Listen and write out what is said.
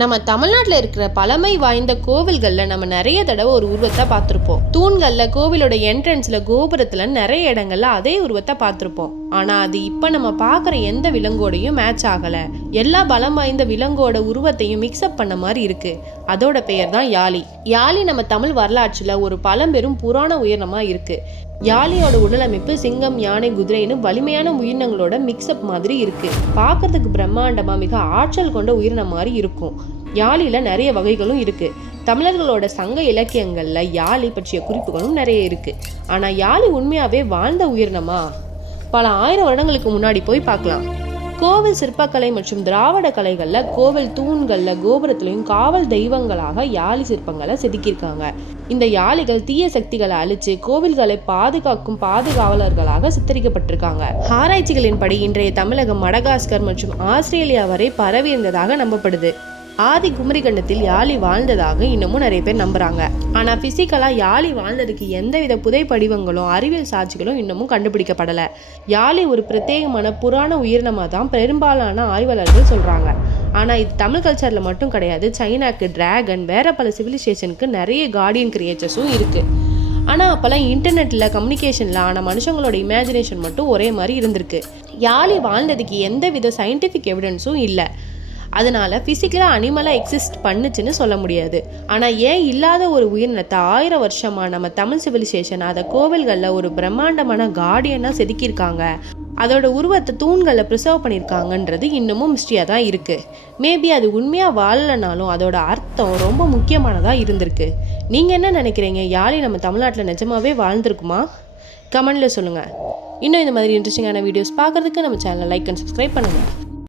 நம்ம தமிழ்நாட்டில் இருக்கிற பழமை வாய்ந்த கோவில்களில் நம்ம நிறைய தடவை ஒரு உருவத்தை பார்த்துருப்போம். தூண்களில், கோவிலோட என்ட்ரன்ஸில், கோபுரத்தில் நிறைய இடங்கள்ல அதே உருவத்தை பார்த்துருப்போம். ஆனால் அது இப்போ நம்ம பார்க்குற எந்த விலங்கோடையும் மேட்ச் ஆகலை. எல்லா பலம் வாய்ந்த விலங்கோட உருவத்தையும் மிக்ஸ்அப் பண்ண மாதிரி இருக்கு. அதோட பெயர் தான் யாளி. யாளி நம்ம தமிழ் வரலாற்றில் ஒரு பழம்பெரும் புராண உயிரினமாக இருக்கு. யாளியோட உடலமைப்பு சிங்கம், யானை, குதிரைன்னு வலிமையான உயிரினங்களோட மிக்ஸ்அப் மாதிரி இருக்கு. பார்க்கறதுக்கு பிரம்மாண்டமா மிக ஆற்றல் கொண்ட உயிரினம் மாதிரி இருக்கும். யாழில நிறைய வகைகளும் இருக்கு. தமிழர்களோட சங்க இலக்கியங்கள்ல யாழி பற்றிய குறிப்புகளும் நிறைய இருக்கு. ஆனா யாழி உண்மையாவே வாழ்ந்த உயிரினமா? பல ஆயிரம் வருடங்களுக்கு முன்னாடி போய் பார்க்கலாம். கோவில் சிற்பக்கலை மற்றும் திராவிட கலைகள்ல கோவில் தூண்கள்ல, கோபுரத்திலையும் காவல் தெய்வங்களாக யாழி சிற்பங்களை செதுக்கியிருக்காங்க. இந்த யாழிகள் தீய சக்திகளை அழிச்சு கோவில்களை பாதுகாக்கும் பாதுகாவலர்களாக சித்தரிக்கப்பட்டிருக்காங்க. ஆராய்ச்சிகளின்படி இன்றைய தமிழகம் மடகாஸ்கர் மற்றும் ஆஸ்திரேலியா வரை பரவி இருந்ததாக நம்பப்படுது. ஆதி குமரிக்கண்டத்தில் யாழி வாழ்ந்ததாக இன்னமும் நிறைய பேர் நம்புறாங்க. ஆனா பிசிக்கலா யாழி வாழ்ந்ததுக்கு எந்தவித புதை படிவங்களும் அறிவியல் சாட்சிகளும் இன்னமும் கண்டுபிடிக்கப்படல. யாழி ஒரு பிரத்யேகமான புராண உயிரினமா தான் பெரும்பாலான ஆய்வாளர்கள் சொல்றாங்க. ஆனா இது தமிழ் கல்ச்சர்ல மட்டும் கிடையாது. சைனாக்கு டிராகன், வேற பல சிவிலைசேஷனுக்கு நிறைய கார்டியன் கிரியேச்சர்ஸும் இருக்கு. ஆனால் அப்போல்லாம் இன்டர்நெட்டில், கம்யூனிகேஷனில் ஆன மனுஷங்களோட இமேஜினேஷன் மட்டும் ஒரே மாதிரி இருந்திருக்கு. யாழி வாழ்ந்ததுக்கு எந்தவித சயின்டிஃபிக் எவிடன்ஸும் இல்லை. அதனால ஃபிசிக்கலாக அனிமலாக எக்ஸிஸ்ட் பண்ணுச்சுன்னு சொல்ல முடியாது. ஆனால் ஏன் இல்லாத ஒரு உயிரினத்தை 1000 வருஷமாக நம்ம தமிழ் சிவிலைசேஷன் அதை கோவில்களில் ஒரு பிரம்மாண்டமான கார்டியனாக செதுக்கியிருக்காங்க, அதோட உருவத்தை தூண்களில் ப்ரிசர்வ் பண்ணியிருக்காங்கன்றது இன்னமும் மிஸ்ட்ரியாக தான் இருக்குது. மேபி அது உண்மையாக வாழலைனாலும் அதோட அர்த்தம் ரொம்ப முக்கியமானதாக இருந்திருக்கு. நீங்கள் என்ன நினைக்கிறீங்க? யாழி நம்ம தமிழ்நாட்டில் நிஜமாவே வாழ்ந்திருக்குமா? கமெண்டில் சொல்லுங்கள். இன்னும் இந்த மாதிரி இன்ட்ரெஸ்டிங்கான வீடியோஸ் பார்க்குறதுக்கு நம்ம சேனலை லைக் அண்ட் சப்ஸ்கிரைப் பண்ணுங்கள்.